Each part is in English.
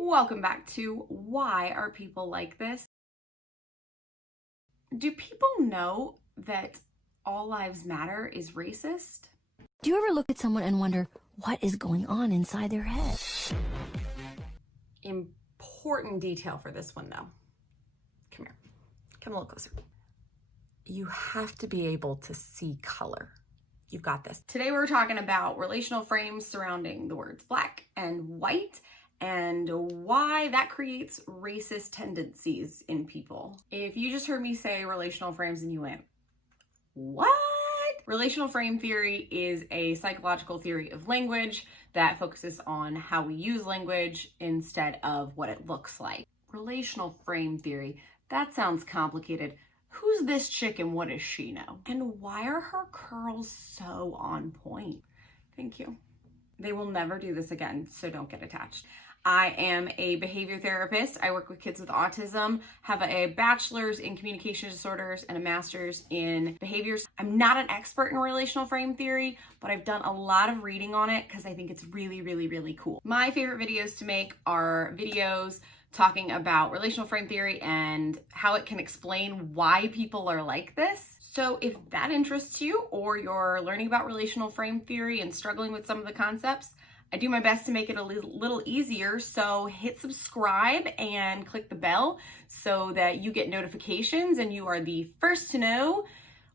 Welcome back to Why Are People Like This? Do people know that all lives matter is racist? Do you ever look at someone and wonder what is going on inside their head? Important detail for this one though. Come here. Come a little closer. You have to be able to see color. You've got this. Today we're talking about relational frames surrounding the words black and white and why that creates racist tendencies in people. If you just heard me say relational frames and you went, what? Relational frame theory is a psychological theory of language that focuses on how we use language instead of what it looks like. Relational frame theory, that sounds complicated. Who's this chick and what does she know? And why are her curls so on point? Thank you. They will never do this again, so don't get attached. I am a behavior therapist. I work with kids with autism, have a bachelor's in communication disorders and a master's in behaviors. I'm not an expert in relational frame theory, but I've done a lot of reading on it because I think it's really cool. My favorite videos to make are videos talking about relational frame theory and how it can explain why people are like this. So if that interests you or you're learning about relational frame theory and struggling with some of the concepts, I do my best to make it a little easier, so hit subscribe and click the bell so that you get notifications and you are the first to know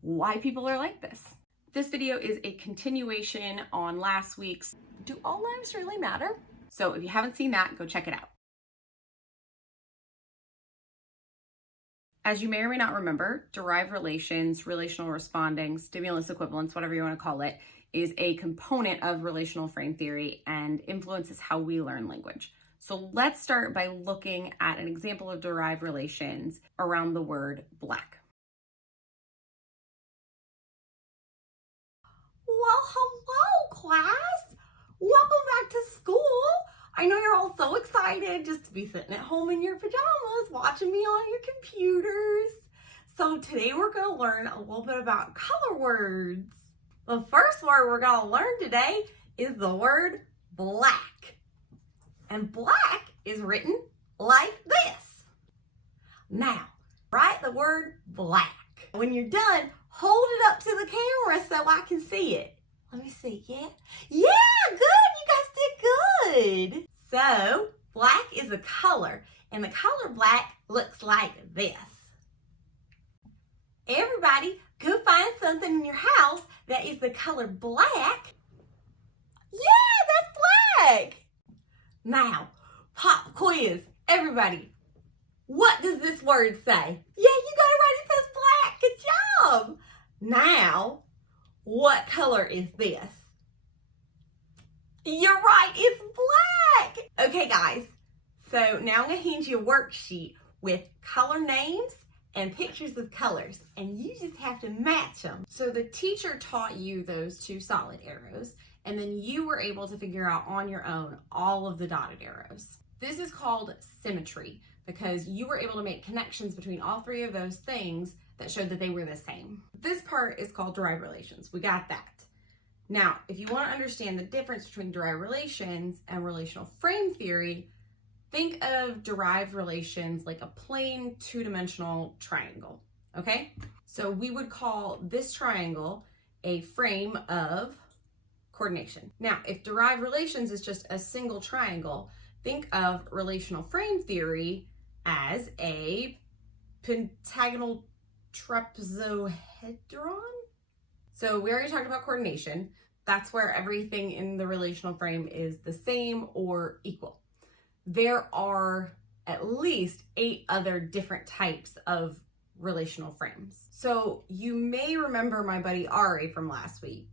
why people are like this. This video is a continuation on last week's Do All Lives Really Matter? So if you haven't seen that, go check it out. As you may or may not remember, derived relations, relational responding, stimulus equivalence, whatever you want to call it, is a component of relational frame theory and influences how we learn language. So let's start by looking at an example of derived relations around the word black. Well, hello class. Welcome back to school. I know you're all so excited just to be sitting at home in your pajamas watching me on your computers. So today we're going to learn a little bit about color words. The first word we're going to learn today is the word black. And black is written like this. Now, write the word black. When you're done, hold it up to the camera so I can see it. Let me see, yeah? Yeah, good, you guys did good. So, black is a color, and the color black looks like this. Everybody, go find something in your house that is the color black. Yeah, that's black. Now, pop quiz. Everybody, what does this word say? Yeah, you got it right. It says black. Good job. Now, what color is this? You're right. It's black. Okay, guys. So now I'm going to hand you a worksheet with color names and pictures of colors, and you just have to match them. So the teacher taught you those two solid arrows, and then you were able to figure out on your own all of the dotted arrows. This is called symmetry because you were able to make connections between all three of those things that showed that they were the same. This part is called derived relations. We got that. Now, if you want to understand the difference between derived relations and relational frame theory, think of derived relations like a plain two-dimensional triangle, okay? So we would call this triangle a frame of coordination. Now, if derived relations is just a single triangle, think of relational frame theory as a pentagonal trapezohedron. So we already talked about coordination. That's where everything in the relational frame is the same or equal. There are at least 8 other different types of relational frames. So you may remember my buddy Ari from last week.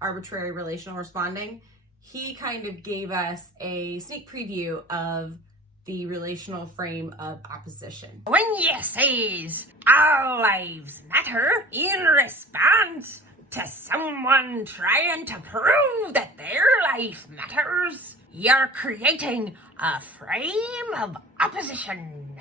Arbitrary relational responding. He kind of gave us a sneak preview of the relational frame of opposition. When you says all lives matter in response to someone trying to prove that their life matters, you're creating a frame of opposition.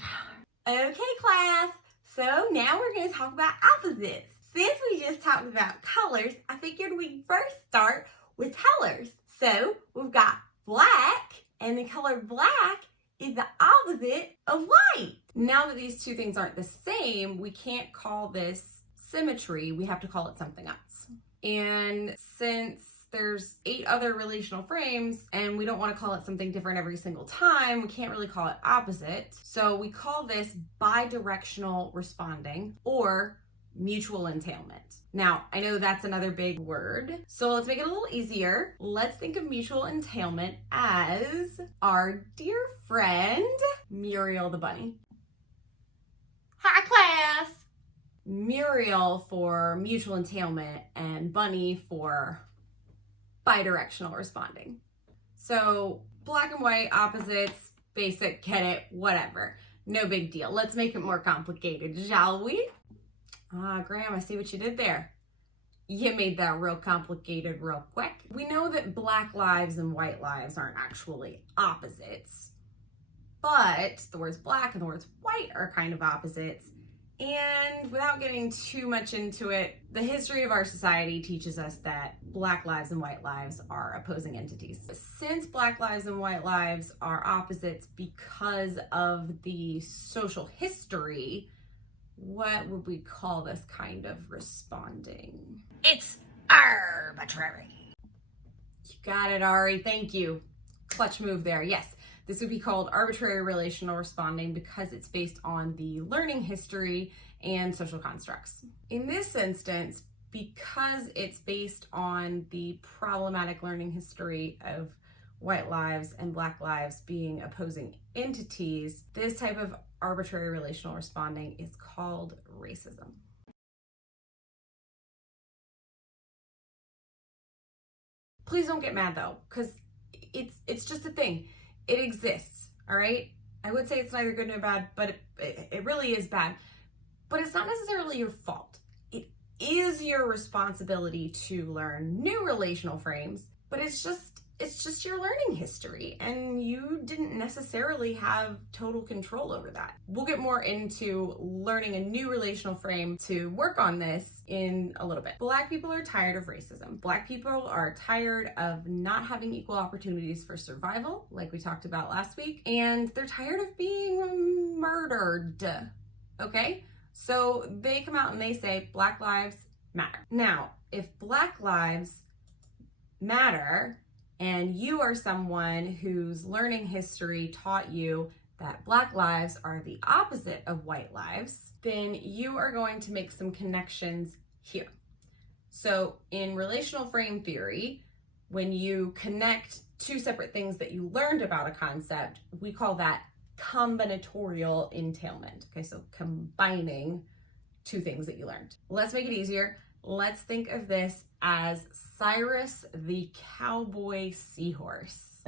Okay, class. So now we're going to talk about opposites. Since we just talked about colors, I figured we'd first start with colors. So we've got black And the color black is the opposite of white. Now that these two things aren't the same, we can't call this symmetry. We have to call it something else. And since there's 8 other relational frames and we don't want to call it something different every single time, we can't really call it opposite. So we call this bidirectional responding or mutual entailment. Now, I know that's another big word, so let's make it a little easier. Let's think of mutual entailment as our dear friend, Muriel the bunny. Hi, class. Muriel for mutual entailment and bunny for bidirectional responding. So black and white, opposites, basic, get it, whatever. No big deal. Let's make it more complicated, shall we? Graham, I see what you did there. You made that real complicated real quick. We know that black lives and white lives aren't actually opposites, but the words black and the words white are kind of opposites. And without getting too much into it, the history of our society teaches us that black lives and white lives are opposing entities. Since black lives and white lives are opposites because of the social history, what would we call this kind of responding? It's arbitrary. You got it, Ari. Thank you. Clutch move there. Yes, this would be called arbitrary relational responding because it's based on the learning history and social constructs. In this instance, because it's based on the problematic learning history of white lives and black lives being opposing entities, this type of arbitrary relational responding is called racism. Please don't get mad though, because it's just a thing. It exists, all right? I would say it's neither good nor bad, but it really is bad. But it's not necessarily your fault. It is your responsibility to learn new relational frames, but it's just your learning history, and you didn't necessarily have total control over that. We'll get more into learning a new relational frame to work on this in a little bit. Black people are tired of racism. Black people are tired of not having equal opportunities for survival, like we talked about last week, and they're tired of being murdered, okay? So they come out and they say Black lives matter. Now, if Black lives matter, and you are someone whose learning history taught you that Black lives are the opposite of white lives, then you are going to make some connections here. So in relational frame theory, when you connect two separate things that you learned about a concept, we call that combinatorial entailment. Okay, so combining two things that you learned. Let's make it easier. Let's think of this as Cyrus the cowboy seahorse.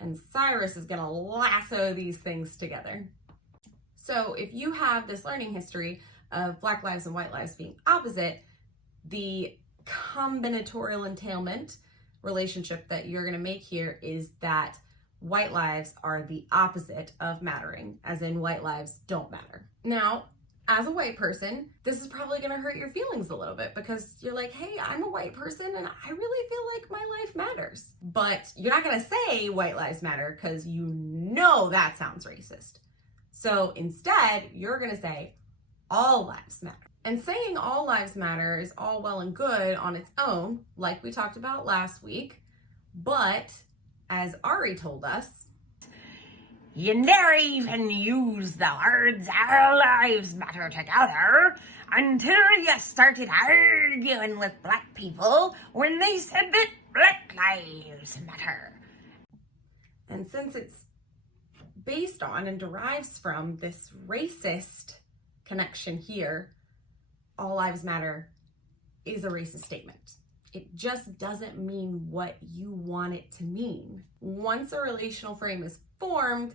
And Cyrus is gonna lasso these things together. So if you have this learning history of Black lives and white lives being opposite, the combinatorial entailment relationship that you're gonna make here is that white lives are the opposite of mattering, as in white lives don't matter. Now, as a white person, this is probably gonna hurt your feelings a little bit because you're like, hey, I'm a white person and I really feel like my life matters. But you're not gonna say white lives matter because you know that sounds racist. So instead, you're gonna say all lives matter. And saying all lives matter is all well and good on its own, like we talked about last week, but as Ari told us, You never even use the words "our lives matter" together until you started arguing with black people when they said that black lives matter. and since it's based on and derives from this racist connection here, all lives matter is a racist statement. It just doesn't mean what you want it to mean. Once a relational frame is formed,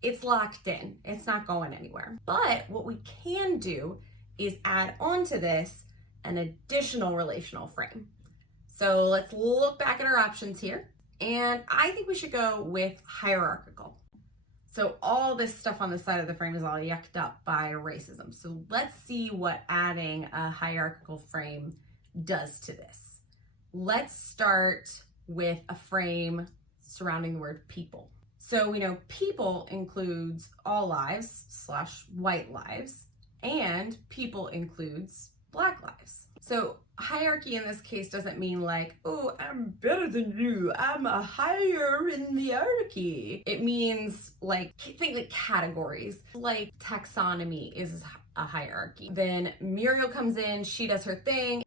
it's locked in. It's not going anywhere. But what we can do is add on to this an additional relational frame. So let's look back at our options here. And I think we should go with hierarchical. So all this stuff on the side of the frame is all yucked up by racism. So let's see what adding a hierarchical frame does to this. Let's start with a frame surrounding the word people. So we know people includes all lives / white lives, and people includes Black lives. So hierarchy in this case doesn't mean like, oh, I'm better than you, I'm a higher in the hierarchy. It means like, think like categories, like taxonomy is a hierarchy. Then Muriel comes in, she does her thing,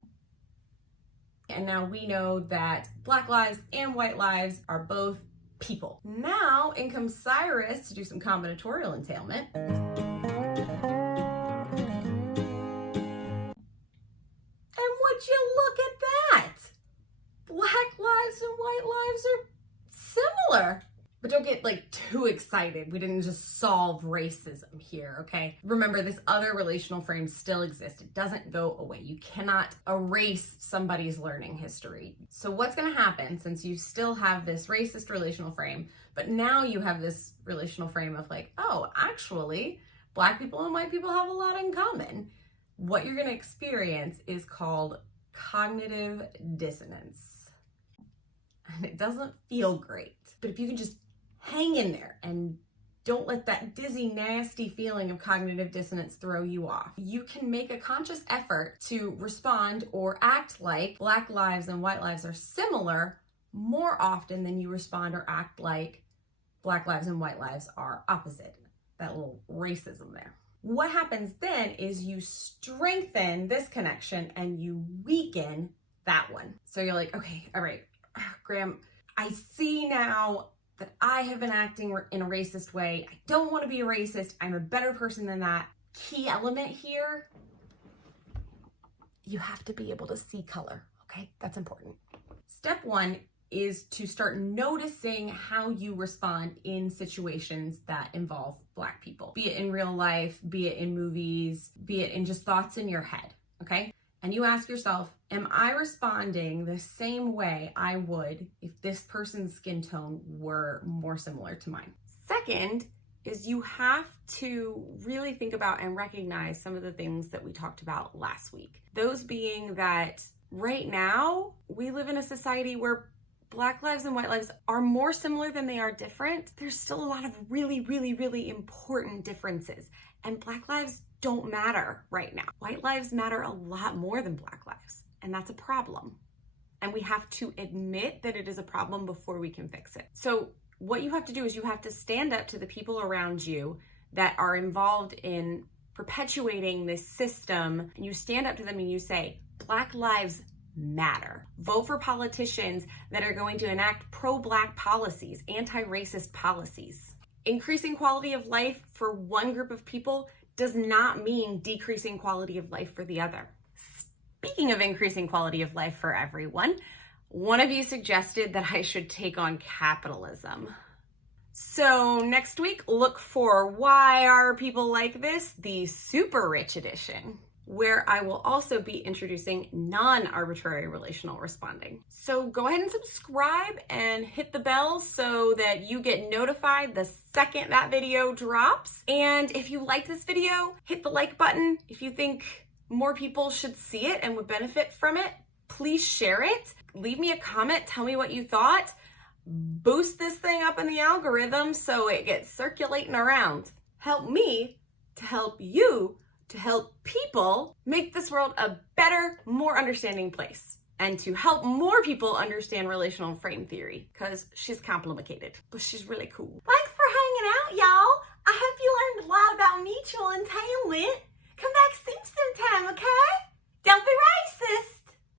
and now we know that Black lives and white lives are both people. Now in comes Cyrus to do some combinatorial entailment. And would you look at that? Black lives and white lives are similar. But don't get like too excited. We didn't just solve racism here, okay? Remember, this other relational frame still exists. It doesn't go away. You cannot erase somebody's learning history. So what's gonna happen, since you still have this racist relational frame, but now you have this relational frame of like, oh, actually, Black people and white people have a lot in common. What you're gonna experience is called cognitive dissonance. And it doesn't feel great. But if you can just hang in there and don't let that dizzy, nasty feeling of cognitive dissonance throw you off, you can make a conscious effort to respond or act like Black lives and white lives are similar more often than you respond or act like Black lives and white lives are opposite. That little racism there. What happens then is you strengthen this connection and you weaken that one. So you're like, okay, all right, Graham, I see now that I have been acting in a racist way. I don't want to be a racist. I'm a better person than that. Key element here, you have to be able to see color, okay? That's important. Step one is to start noticing how you respond in situations that involve Black people, be it in real life, be it in movies, be it in just thoughts in your head, okay? And you ask yourself, am I responding the same way I would if this person's skin tone were more similar to mine? Second is you have to really think about and recognize some of the things that we talked about last week. Those being that right now, we live in a society where Black lives and white lives are more similar than they are different. There's still a lot of really, really, really important differences. And Black lives don't matter right now. White lives matter a lot more than Black lives. And that's a problem. And we have to admit that it is a problem before we can fix it. So what you have to do is you have to stand up to the people around you that are involved in perpetuating this system. And you stand up to them and you say, Black lives matter. Vote for politicians that are going to enact pro-Black policies, anti-racist policies. Increasing quality of life for one group of people does not mean decreasing quality of life for the other. Speaking of increasing quality of life for everyone, one of you suggested that I should take on capitalism. So next week, look for Why Are People Like This? The Super Rich Edition, where I will also be introducing non-arbitrary relational responding. So go ahead and subscribe and hit the bell so that you get notified the second that video drops. And if you like this video, hit the like button. If you think more people should see it and would benefit from it, please share it. Leave me a comment, tell me what you thought. Boost this thing up in the algorithm so it gets circulating around. Help me to help you to help people make this world a better, more understanding place, and to help more people understand relational frame theory, because she's complicated, but she's really cool. Thanks for hanging out, y'all.